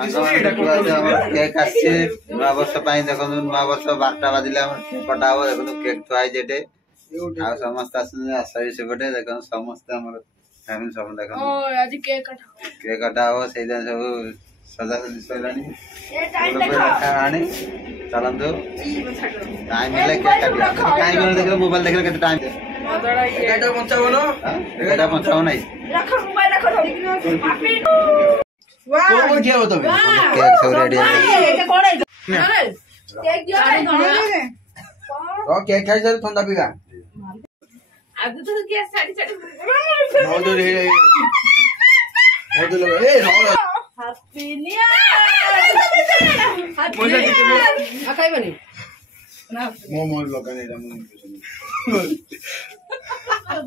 cake आसी नुआ वर्ष देखो नुआ वर्ष 12टा बाजिले केक कटा हम देखो केक थुआई जेटे आ समस्त आसई सेपटे देखो समस्त फैमिली सब देखो आज केक कटा हो से सब सजा सजी सैलानी आने चलतु टाइम मिले केक काटिया टाइम देख मोबाइल देख के टाइम 11:55 नहीं रखो मोबाइल रखो केक सब रेडी है केक खाई सर ठंडा पीगा आज तो गैस साड़ी साड़ी बहुत दूर है बहुत लोग ए happy new year happy new year खाई बनी ना मोमो लगाने दा मोमो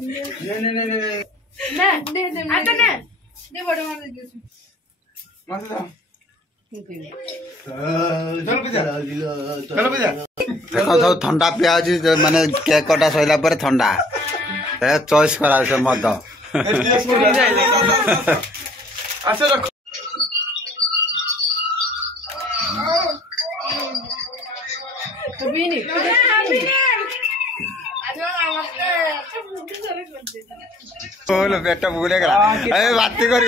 नहीं ना दे आता ना दे बड़े मार दे देखो सब ठंडा पिया माने केक कटा सैला पर ठंडा चॉइस करा से मद पेट बुले बात कर